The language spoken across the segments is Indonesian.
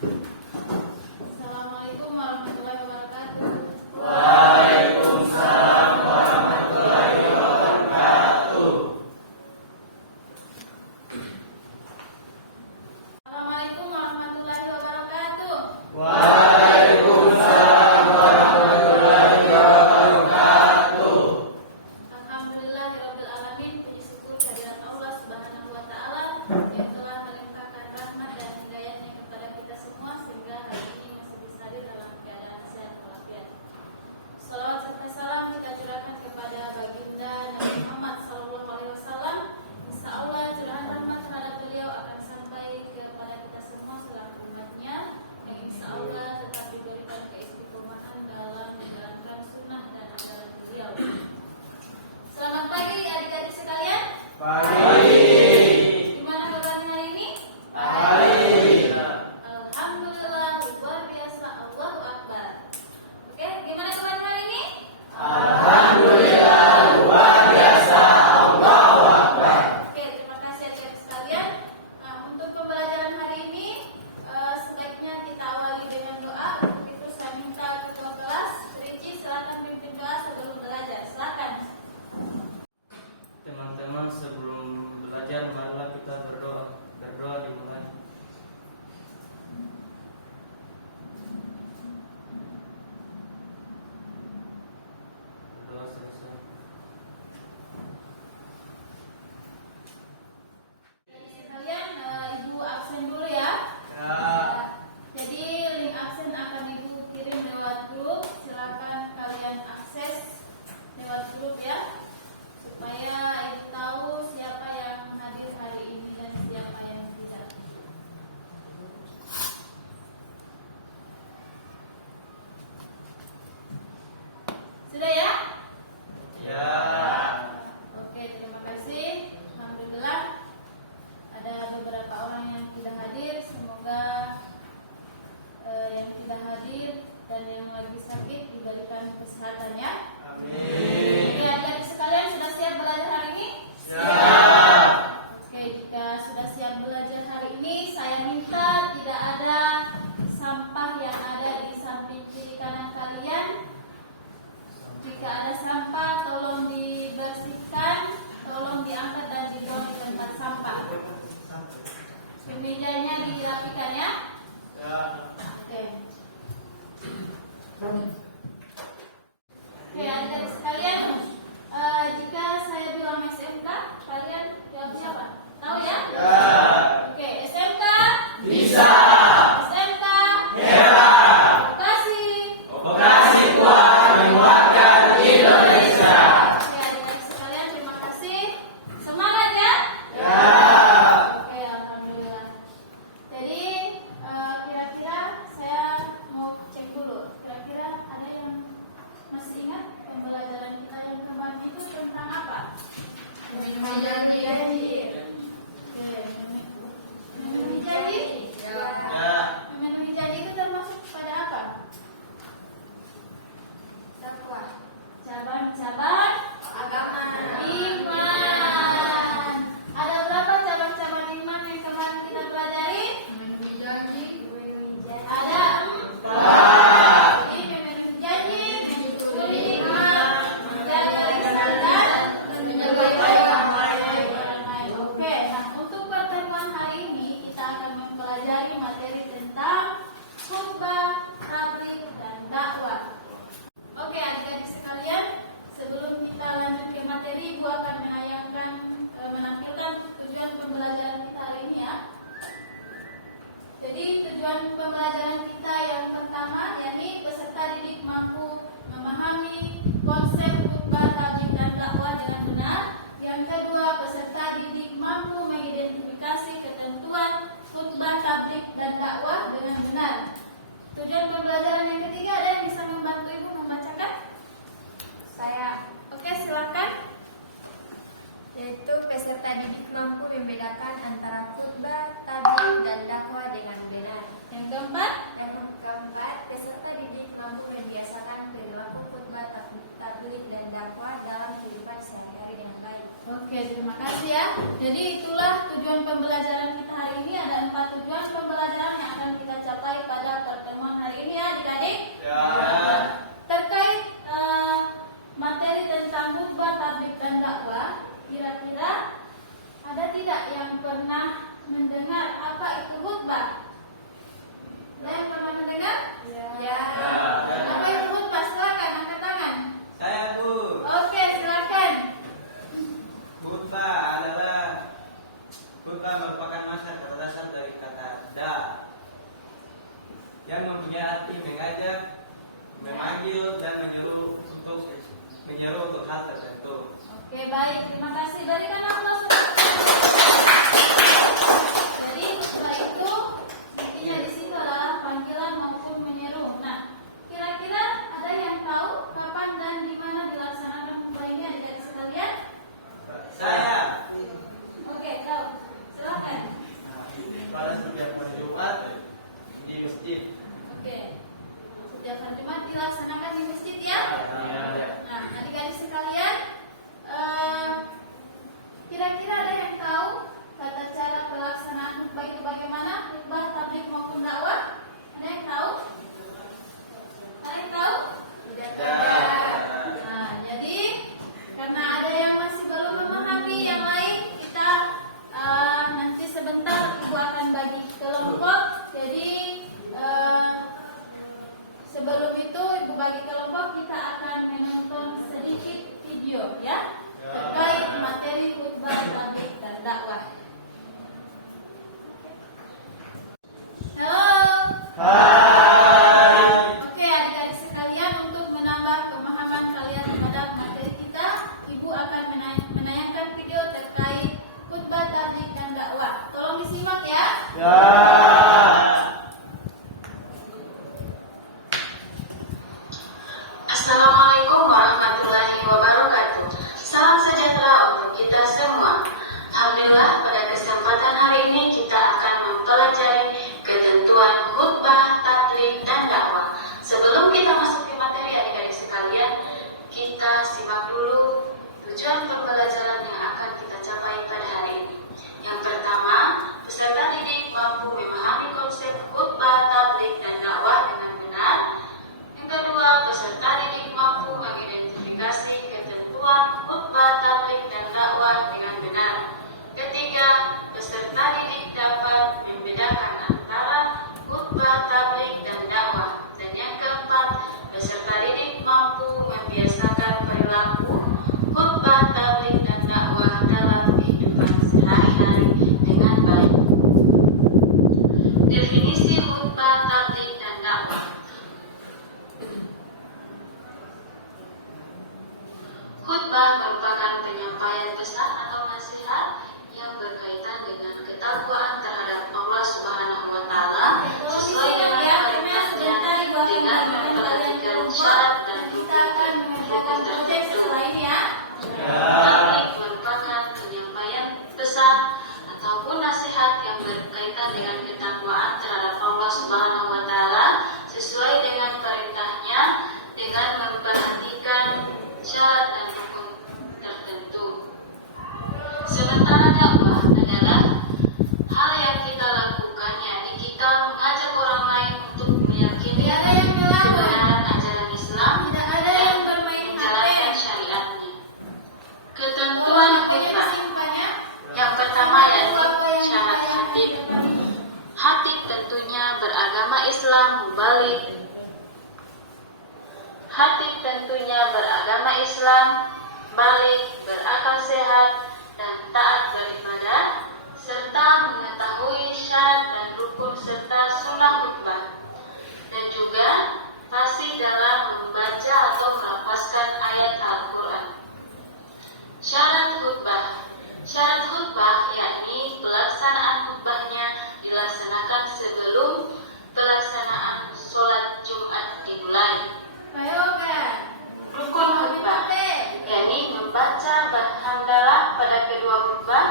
Assalamualaikum warahmatullahi wabarakatuh. Waalaikumsalam warahmatullahi wabarakatuh. Assalamualaikum warahmatullahi wabarakatuh. Waalaikumsalam warahmatullahi wabarakatuh. Alhamdulillahirabbil alamin. Puji syukur kehadirat Allah Subhanahu wa taala yang telah melimpahkan rahmat dan hidayahnya kepada kita semua sehingga hari ini masih bisa hadir dalam keadaan sehat walafiat. Salawat serta salam kita curahkan kepada baginda Nabi Muhammad SAW. Insya Allah curahan rahmat terhadap beliau akan sampai kepada kita semua selaku umatnya, yang insya Allah tetap diberikan keistiqomahan dalam menjalankan sunnah dan ajaran beliau. Selamat pagi adik-adik sekalian. Gimana kabarnya hari ini? Alhamdulillah, luar biasa, Allahu Akbar. Oke, gimana kabarnya hari ini? Alhamdulillah, luar biasa, Allahu Akbar. Oke, terima kasih adik-adik sekalian. Nah, untuk pembelajaran hari ini sebaiknya kita awali dengan doa. Untuk itu saya minta ketua kelas, Ricci, silakan pimpin doa sebelum belajar. Silakan. Teman-teman, sebelum belajar marilah kita berdoa. Berdoa dimulai. Berdoa selesai. Sekalian, Ibu absen dulu ya. Jadi link absen akan Ibu kirim lewat grup. Silakan kalian akses lewat grup ya, supaya Ibu tahu siapa yang hadir hari ini dan siapa yang tidak. Sudah ya? Ya. Oke, terima kasih. Alhamdulillah ada beberapa orang yang tidak hadir. Semoga yang tidak hadir dan yang lagi sakit diberikan kesehatan ya. Amin. Oke, adik-adik sekalian sudah siap belajar hari ini? Siap. Oke, jika sudah siap belajar hari ini, saya minta tidak ada sampah yang ada di samping kiri kanan kalian. Jika ada sampah, tolong dibersihkan, tolong diangkat dan dibuang di tempat sampah. Kemejanya dirapikan ya. Oke. Oke, adik-adik sekalian, jika saya bilang SMK, kalian jawab siapa? Tahu ya? Oke, SMK. Bisa. SMK. Hebat. Vokasi. Vokasi kuat menguatkan Indonesia. Oke, adik-adik sekalian, terima kasih. Semangat ya. Ya. Oke, alhamdulillah. Jadi kira-kira saya mau cek dulu. Kira-kira ada yang masih ingat pembelajaran kita yang kemarin itu tentang apa? Memenuhi janji. Oke, memenuhi janji. Memenuhi janji itu termasuk pada apa? Dakwah. Cabang-cabang Agama. iman. Ada berapa cabang-cabang iman yang kemarin kita pelajari? Memenuhi janji. Ada 4. Jadi memenuhi janji, mensyukuri nikmat, menjaga lisan dan menjaga orang lain. Oke, nah untuk pertemuan hari ini kita akan mempelajari materi tentang khutbah, tabligh, dan dakwah. Oke, adik-adik sekalian, sebelum kita lanjut ke materi, Ibu akan menampilkan tujuan pembelajaran kita hari ini ya. Jadi tujuan pembelajaran kita yang pertama, yakni peserta didik mampu memahami konsep khutbah, tabligh, dan dakwah dengan benar. Yang kedua, peserta didik mampu mengidentifikasi ketentuan khutbah, tabligh, dan dakwah dengan benar. Tujuan pembelajaran yang ketiga, ada yang bisa membantu Ibu membacakan? Saya, Oke, silakan. yaitu peserta didik mampu membedakan antara khutbah, tabligh, dan dakwah dengan benar. Yang keempat, Yang keempat, peserta didik mampu membiasakan perilaku khutbah, tabligh, dan dakwah dalam kehidupan sehari-hari dengan baik. oke, terima kasih ya. Jadi itulah tujuan pembelajaran kita hari ini. Ada 4 tujuan pembelajaran yang akan kita capai yang pernah mendengar apa itu khutbah? Ada yang pernah mendengar? Ya. Apa itu khutbah? Silakan angkat tangan. Saya, Bu. Oke, silakan. Khutbah merupakan masa berasal dari kata da yang mempunyai arti mengajak, memanggil dan menyeru untuk hal tertentu. Oke, baik. Terima kasih. Berikan Allah. Jadi setelah itu intinya di situ adalah panggilan maupun menyeru. Nah, kira-kira ada yang tahu kapan dan di mana dilaksanakan khutbah ini adik-adik sekalian? Saya Oke, tahu. Silakan. pada setiap hari Jumat di masjid. Oke. Setiap hari Jumat dilaksanakan di masjid ya? Nah, adik-adik sekalian, kira-kira ada yang tahu tata cara pelaksanaan khutbah itu bagaimana? Khutbah, tabligh maupun dakwah? Ada yang tahu? Ada yang tahu? Tidak ada. Nah, jadi karena ada yang masih belum memahami yang lain, kita nanti sebentar Ibu akan bagi kelompok. Jadi sebelum itu Ibu bagi kelompok, kita akan menonton sedikit video ya terkait materi khutbah, tabligh dan dakwah. Halo. Oke, adik-adik sekalian, untuk menambah pemahaman kalian terhadap materi kita, Ibu akan menayangkan video terkait khutbah, tabligh dan dakwah. Tolong disimak ya. Assalamualaikum warahmatullahi wabarakatuh. Salam sejahtera untuk kita semua. Alhamdulillah, pada kesempatan hari ini kita akan mempelajari ketentuan khutbah, tabligh dan dakwah. Sebelum kita masuk ke materi, adik-adik sekalian, kita simak dulu tujuan pembelajaran yang akan kita capai pada hari ini. Yang pertama, peserta didik mampu memahami konsep khutbah, tabligh dan dakwah dengan benar. Yang kedua, peserta didik mampu mengidentifikasi ketentuan khutbah, tabligh dan dakwah dengan benar. Ketiga, peserta didik dapat membedakan antara khutbah, tabligh dan dakwah. Dan yang keempat, peserta didik mampu membiasakan perilaku khutbah, tabligh dan dakwah dalam kehidupan sehari-hari dengan baik. Definisi khutbah, tabligh dan dakwah. Khutbah merupakan penyampaian pesan atau nasihat yang berkaitan dengan ketakwaan terhadap Allah Subhanahu wa taala sesuai dengan perintahnya dengan memperhatikan syarat dan rukun tertentu. Tabligh merupakan penyampaian pesan ataupun nasihat yang berkaitan dengan ketakwaan terhadap Allah Subhanahu wa taala sesuai dengan perintahnya dengan memperhatikan syarat dan rukun tertentu. Sementara dakwah adalah hal yang kita lakukan, yakni kita mengajak orang lain untuk meyakini kebenaran ajaran Islam Tidak ada dan yang bermain menjalankan HP. syariatnya. Ketentuan khutbah. Simpannya. Yang pertama yakni syarat hatib. Hatib tentunya beragama Islam, balik. Hatib tentunya beragama Islam, balik, berakal sehat, dan taat beribadah, serta mengetahui syarat dan rukun serta sunnah khutbah, dan juga fasih dalam membaca atau melafazkan ayat Al-Quran. Syarat khutbah. Syarat khutbah yakni pelaksanaan khutbahnya dilaksanakan sebelum pelaksanaan sholat Jumat dimulai. Rukun khutbah yakni membaca berhamdalah pada kedua khutbah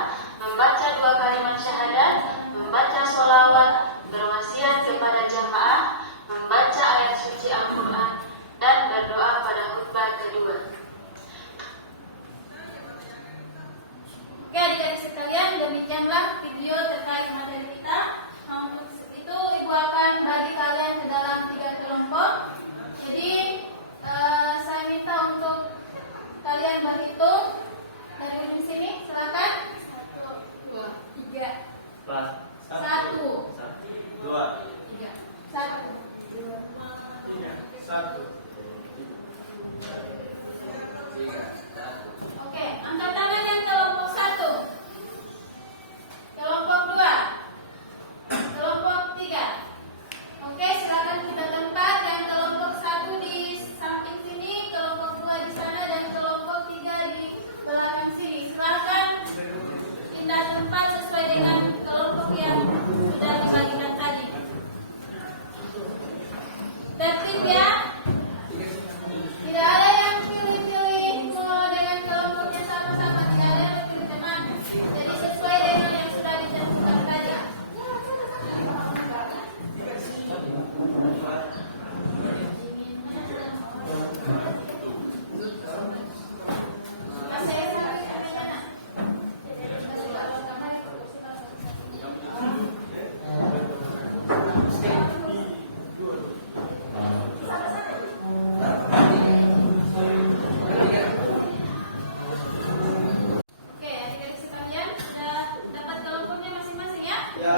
Ya.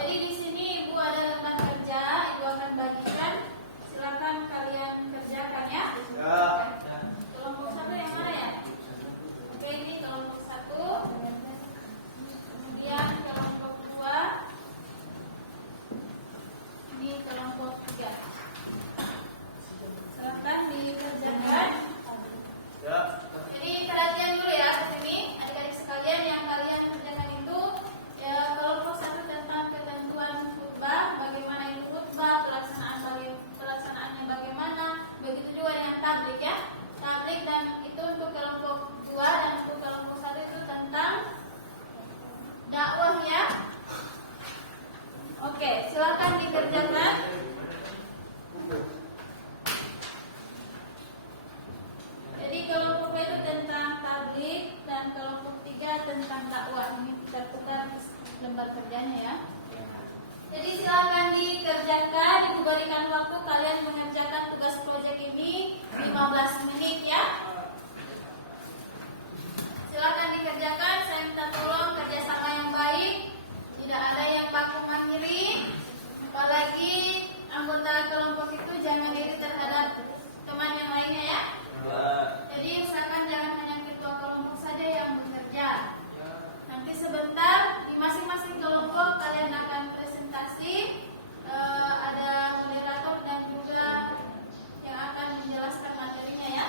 Jadi di sini Ibu ada lembar kerja, Ibu akan bagikan. Silakan kalian kerjakan ya. Ya. Kelompok 1 yang mana ya? Oke, ini kelompok 1. Kemudian kelompok 2. Ini kelompok 3. Silakan dikerjakan. Ya. Jadi perhatian dulu ya ke sini, adik-adik sekalian, yang kalian kerjakan itu ya, kelompok 1 tentang ketentuan khutbah, bagaimana itu khutbah, pelaksanaannya bagaimana, begitu juga dengan tablik ya. Tablik, dan itu untuk kelompok 2, dan untuk kelompok 1 itu tentang dakwah ya. Oke, silakan dikerjakan. Jadi kelompok 2 itu tentang tablik, dan kelompok 3 tentang dakwah. Ini kita putar lembar kerjanya ya. Jadi silakan dikerjakan, diberikan waktu kalian mengerjakan tugas proyek ini 15 menit ya. Silakan dikerjakan, saya minta tolong kerjasama yang baik, tidak ada yang baku mandiri, apalagi anggota kelompok itu jangan iri terhadap teman yang lainnya ya. Jadi usahakan jangan hanya ketua kelompok saja yang bekerja. Nanti sebentar di masing-masing kelompok kalian akan presentasi, ada moderator dan juga yang akan menjelaskan materinya ya.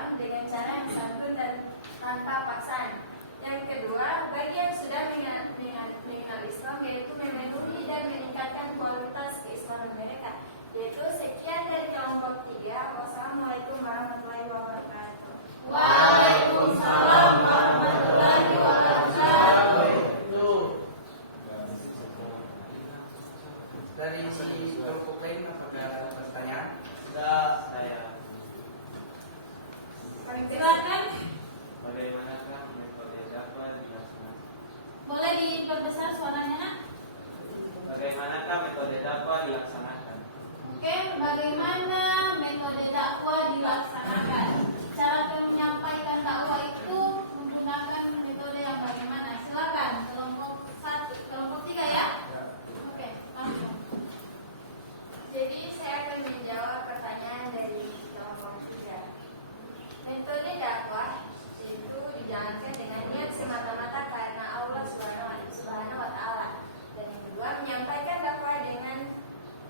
Islam dengan cara yang santun dan tanpa paksaan. Yang kedua, bagi yang sudah mengenal Islam, yaitu memenuhi dan meningkatkan kualitas keislaman mereka. Yaitu sekian dari kelompok 3. Wassalamualaikum warahmatullahi wabarakatuh. Waalaikumsalam warahmatullahi wabarakatuh. Dari si kelompok lain apakah pertanyaan? Sudah saya. Silakan. Bagaimanakah metode dakwah dilaksanakan? Boleh diperbesar suaranya, Nak? Bagaimanakah metode dakwah dilaksanakan? Oke, bagaimana metode dakwah dilaksanakan? Cara menyampaikan dakwah itu menggunakan metode yang bagaimana? Silakan, kelompok 1, kelompok 3 ya. Oke, langsung. Jadi saya akan menjawab pertanyaan dari kelompok 3. Metode dakwah itu dijalankan dengan niat semata-mata karena Allah Subhanahu wa Ta'ala. Dan yang kedua, menyampaikan dakwah dengan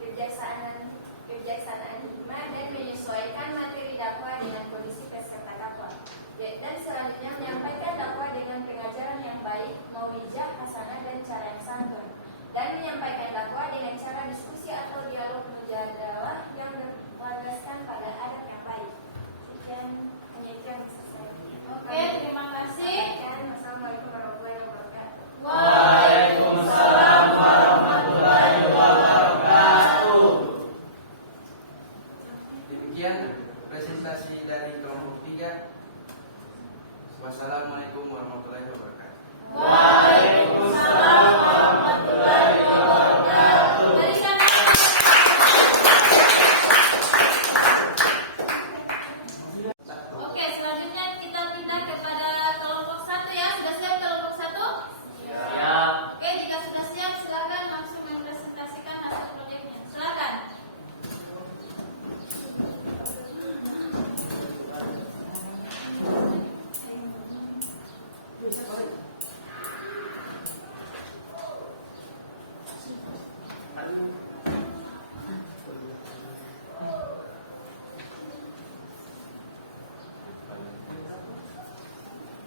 kebijaksanaan hikmah dan menyesuaikan materi dakwah dengan kondisi peserta dakwah. Dan selanjutnya menyampaikan dakwah dengan pengajaran yang baik, mau'izah hasanah dan cara yang santun. Dan menyampaikan dakwah dengan cara diskusi atau dialog mujadalah yang berlandaskan pada adab yang baik. Sekian, hanya itu yang bisa saya. Oke, terima kasih. Wassalamualaikum warahmatullahi wabarakatuh. Waalaikumsalam warahmatullahi wabarakatuh. Demikian presentasi dari kelompok 3. Wassalamualaikum warahmatullahi wabarakatuh. Waalaikumsalam warahmatullahi wabarakatuh. Berikan Oke, selanjutnya kita pindah kepada kelompok 1 ya. Sudah siap kelompok 1? Siap. Oke, jika sudah siap silakan langsung mempresentasikan hasil proyeknya. Silakan.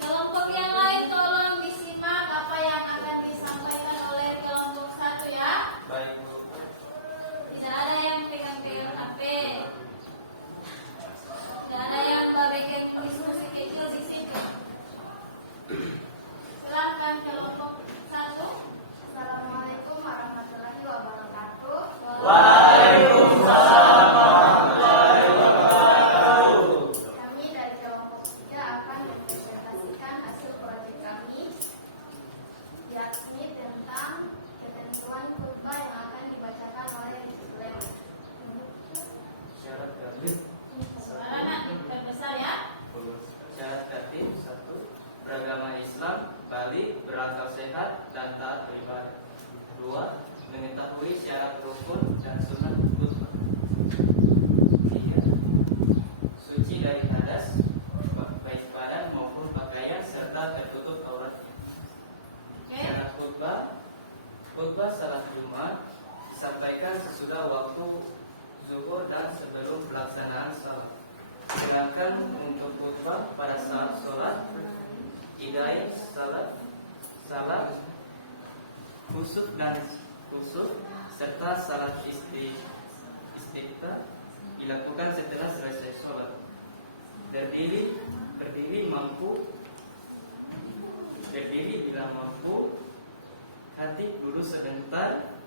Kelompok yang lain tolong disimak apa yang akan disampaikan oleh kelompok 1 ya. Baik. Tidak ada yang pegang-pegang HP. Tidak ada yang bagian diskusi kecil di sini. Silakan kelompok 1. Assalamualaikum warahmatullahi wabarakatuh. Waalaikumsalam warahmatullahi wabarakatuh. Kami dari kelompok 3 akan mempresentasikan hasil proyek kami, yakni tentang ketentuan khutbah yang akan dibacakan oleh Muslim. Syarat tertib. Suara anak terbesar ya. Syarat tertib 1. Beragama Islam, balik, berakal sehat, dan taat beribadah. 2. Mengetahui syarat rukun dan sunat khutbah. 3. Suci dari hadas, baik badan maupun pakaian serta tertutup auratnya. Oke. Syarat khutbah. Khutbah salat Jumat disampaikan sesudah waktu zuhur dan sebelum pelaksanaan salat. Sedangkan untuk khutbah pada saat sholat, idai, salat, khusuf dan khusuf serta salat istiftah dilakukan setelah selesai sholat. Berdiri bila mampu, hadik dulu sebentar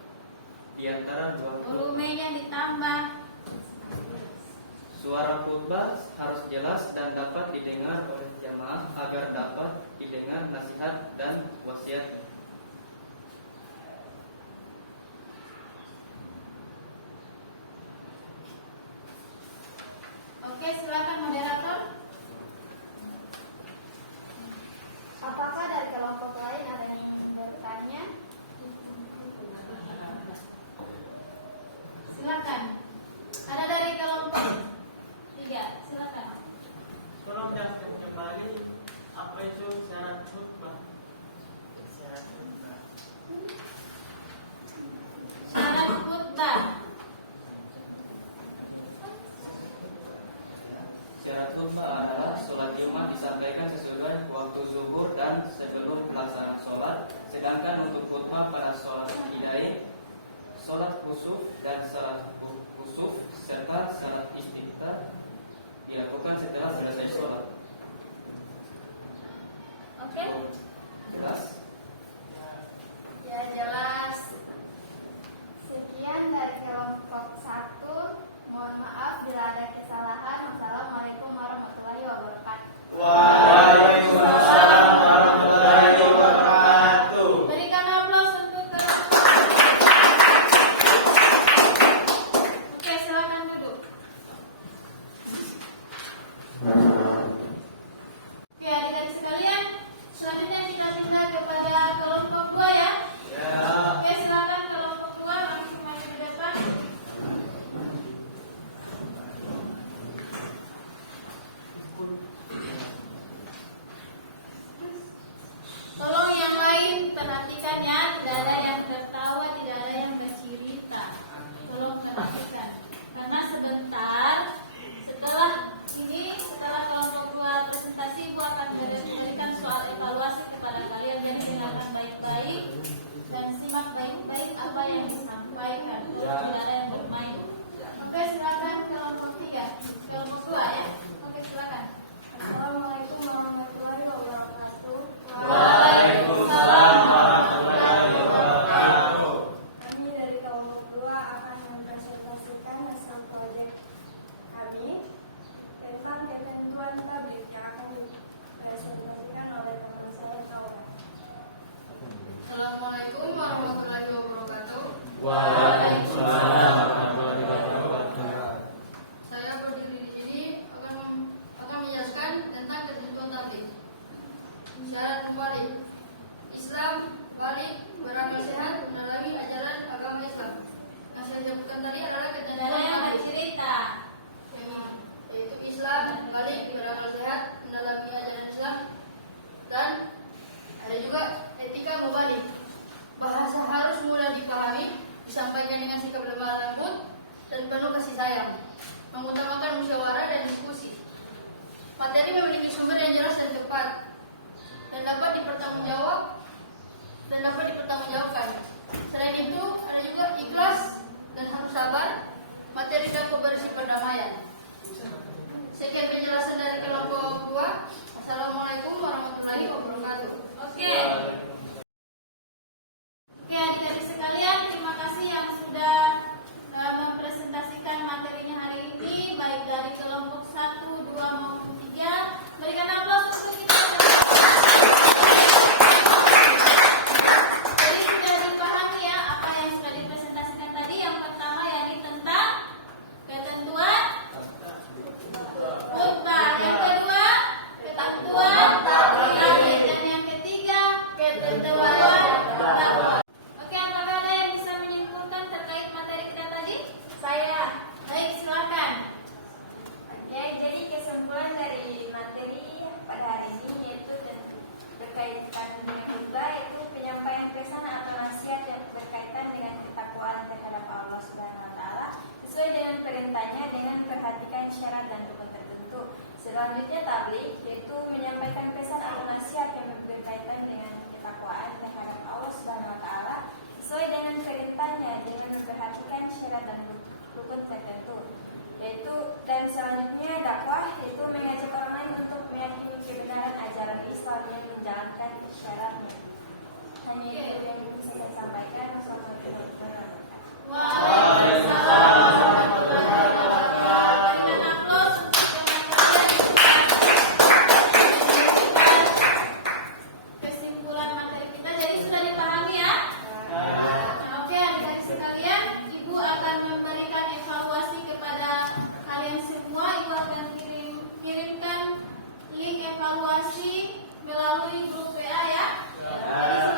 di antara dua khutbah. Volumenya ditambah. Suara khutbah harus jelas dan dapat didengar oleh jamaah agar dapat didengar nasihat dan wasiat. Oke, silakan moderator. Apakah dari kelompok lain ada yang bertanya? Silakan. Ada dari kelompok 3. Silakan. Tolong jelaskan kembali apa itu syarat khutbah. Syarat khutbah. Syarat khutbah. Syarat khutbah adalah sholat Jumat disampaikan sesudah waktu zuhur dan sebelum pelaksanaan sholat. Sedangkan untuk khutbah pada sholat Idain, sholat khusuf dan sholat khusuf serta sholat istiftah dilakukan setelah selesai sholat. Oke? Jelas? Ya, jelas. Sekian dari kelompok 1. Mohon maaf bila ada kesalahan. Wassalamualaikum warahmatullahi wabarakatuh. Waalaikumsalam warahmatullahi wabarakatuh. Berikan aplaus untuk kelompok. Oke, silakan duduk. Oke, adik-adik sekalian, selanjutnya kita pindah kepada kelompok 2 ya. Ya. Oke, silakan kelompok 2 langsung maju ke depan. Tolong yang lain perhatikan ya, tidak ada yang tertawa, tidak ada yang bercerita. Tolong perhatikan. Karena sebentar setelah ini, setelah kelompok 2 presentasi, Ibu akan memberikan soal evaluasi kepada kalian. Jadi silakan baik-baik dan simak baik-baik apa yang disampaikan. Tidak ada yang bermain. Oke, silakan kelompok 3, kelompok 2 ya. Oke, silakan. Assalamualaikum warahmatullahi wabarakatuh. Waalaikumsalam warahmatullahi wabarakatuh. Kami dari kelompok 2 akan mempresentasikan hasil proyek kami tentang ketentuan tablik yang akan dipresentasikan oleh teman saya Taura. Assalamualaikum warahmatullahi wabarakatuh. Waalaikumsalam warahmatullahi wabarakatuh. Saya berdiri di sini akan menjelaskan tentang ketentuan tablik. Syarat kembali Islam balik berakal sehat melalui ajaran agama Islam. Yang saya sebutkan tadi adalah ketentuan tablik. Yaitu Islam balik berakal sehat melalui ajaran Islam, dan ada juga etika mubalik. Bahasa harus mudah dipahami, disampaikan dengan sikap lemah lembut dan penuh kasih sayang, mengutamakan musyawarah dan diskusi. Materi memiliki sumber yang jelas dan tepat dan dapat dipertanggungjawabkan. Selain itu, ada juga ikhlas dan harus sabar. Materi dapat berisi perdamaian. Sekian penjelasan dari kelompok 2. Assalamualaikum warahmatullahi wabarakatuh. Oke, adik-adik sekalian, terima kasih yang sudah mempresentasikan materinya hari ini, baik dari kelompok 1, 2 maupun 3. Berikan aplaus untuk kita. Jadi sudah dipahami ya apa yang sudah dipresentasikan tadi. Yang pertama yakni tentang ketentuan khutbah. Yang kedua ketentuan tabligh, dan yang ketiga ketentuan dakwah. Oke, apakah ada yang bisa menyimpulkan terkait materi kita tadi? Saya. Baik, silakan. Oke, jadi kesimpulan dari materi pada hari ini yaitu berkaitan dengan khutbah, yaitu penyampaian pesan atau nasihat yang berkaitan dengan ketakwaan terhadap Allah Subhanahu wa taala sesuai dengan perintahnya dengan perhatikan syarat dan rukun tertentu. Selanjutnya tabligh, yaitu menyampaikan pesan atau nasihat yang berkaitan dengan ketakwaan terhadap Allah Subhanahu wa taala sesuai dengan perintahnya dengan memperhatikan syarat dan rukun tertentu. Dan selanjutnya dakwah, yaitu mengajak orang lain untuk meyakini kebenaran ajaran Islam yang menjalankan syaratnya. Hanya itu yang bisa saya sampaikan. Wassalamualaikum warahmatullahi wabarakatuh. Waalaikumsalam warahmatullahi wabarakatuh. Berikan aplaus untuk kesimpulan materi kita. Jadi sudah dipahami ya? Nah, oke, adik-adik sekalian, Ibu akan memberikan evaluasi kepada kalian semua. Ibu akan kirimkan link evaluasi melalui grup WA ya. Jadi